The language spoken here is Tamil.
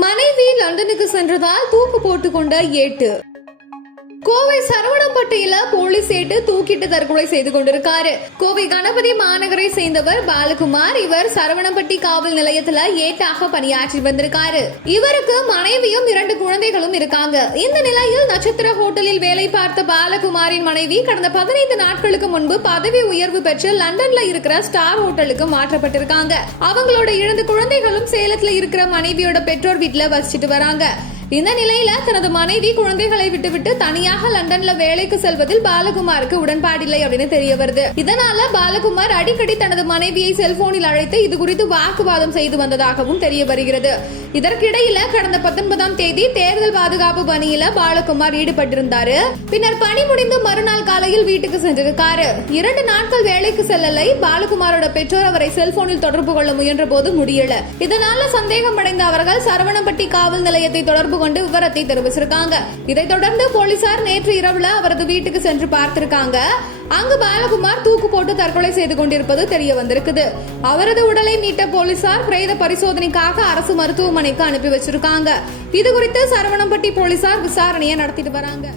மனைவி லண்டனுக்கு சென்றதால் தூக்கு போட்டுக்கொண்ட ஏட்டு. கோவை சரவணம்பட்டியில போலீஸ் ஏட்டு தூக்கிட்டு தற்கொலை செய்து கொண்டிருக்காரு. கோவை கணபதி மாநகரை சேர்ந்தவர் பாலகுமார். இவர் சரவணம்பட்டி காவல் நிலையத்துல ஏட்டாக பணியாற்றி வந்திருக்காரு. இவருக்கு மனைவியும் இரண்டு குழந்தைகளும் இருக்காங்க. இந்த நிலையில் நட்சத்திர ஹோட்டலில் வேலை பார்த்த பாலகுமாரின் மனைவி கடந்த பதினைந்து நாட்களுக்கு முன்பு பதவி உயர்வு பெற்று லண்டன்ல இருக்கிற ஸ்டார் ஹோட்டலுக்கு மாற்றப்பட்டிருக்காங்க. அவங்களோட இரண்டு குழந்தைகளும் சேலத்துல இருக்கிற மனைவியோட பெற்றோர் வீட்டுல வசிச்சுட்டு வராங்க. இந்த நிலையில தனது மனைவி குழந்தைகளை விட்டுவிட்டு தனியாக லண்டன்ல வேலைக்கு செல்வதில் பாலகுமாருக்கு உடன்பாடில்லை அப்படின்னு தெரிய வருது. இதனால பாலகுமார் அடிக்கடி தனது மனைவியை செல்போனில் அழைத்து இது குறித்து வாக்குவாதம் செய்து வந்ததாகவும் தெரிய வருகிறது. இதற்கிடையில கடந்த பத்தொன்பதாம் தேதி தேர்தல் பாதுகாப்பு பணியில பாலகுமார் ஈடுபட்டிருந்தாரு. பின்னர் பணி முடிந்து மறுநாள் காலையில் வீட்டுக்கு சென்றிருக்காரு இரண்டு நாட்கள் வேலைக்கு செல்லலை. பாலகுமாரோட பெற்றோர் அவரை செல்போனில் தொடர்பு கொள்ள முயன்ற போது முடியல. இதனால சந்தேகம் அடைந்த அவர்கள் சரவணம்பட்டி காவல் நிலையத்தை தொடர்பு தொடர்பு கொண்டு விவரத்தை தெரிவிச்சிருக்காங்க. இதைத் தொடர்ந்து போலீசார் நேற்று இரவுல அவரது வீட்டுக்கு சென்று பார்த்திருக்காங்க. அங்கு பாலகுமார் தூக்கு போட்டு தற்கொலை செய்து கொண்டிருப்பது தெரிய வந்திருக்குது. அவரது உடலை மீட்ட போலீசார் பிரேத பரிசோதனைக்காக அரசு மருத்துவமனைக்கு அனுப்பி வச்சிருக்காங்க. இது குறித்து சரவணம்பட்டி போலீசார் விசாரணையை நடத்திட்டு வராங்க.